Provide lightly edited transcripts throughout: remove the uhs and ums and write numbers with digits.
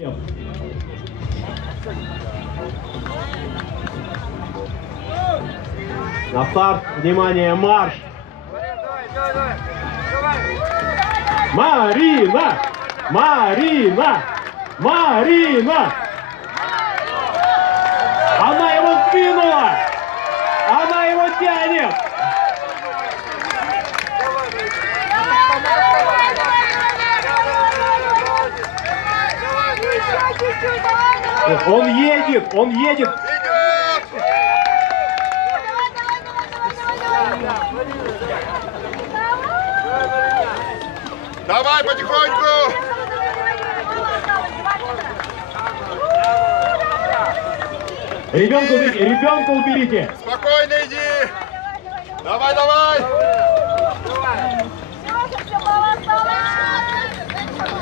На старт, внимание, марш! Марина! Марина! Марина! Она его сдвинула! Она его тянет! Он едет! Он едет! Давай потихоньку! Ребенка уберите! Спокойно иди! Давай, давай!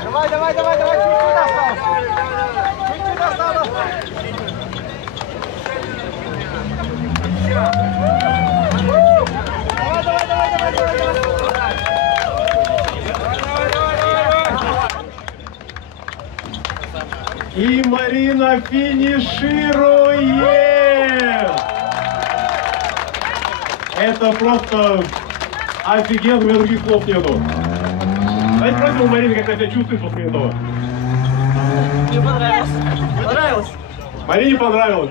Давай, давай, давай, давай! Чуть-чуть осталось! Чуть-чуть осталось! Давай, давай, давай, давай, давай! И Марина финиширует! Это просто офигенно, у меня других слов нету. Давайте спросим у Марины, как ты себя чувствуешь после этого. Мне понравилось. Понравилось? Марине понравилось.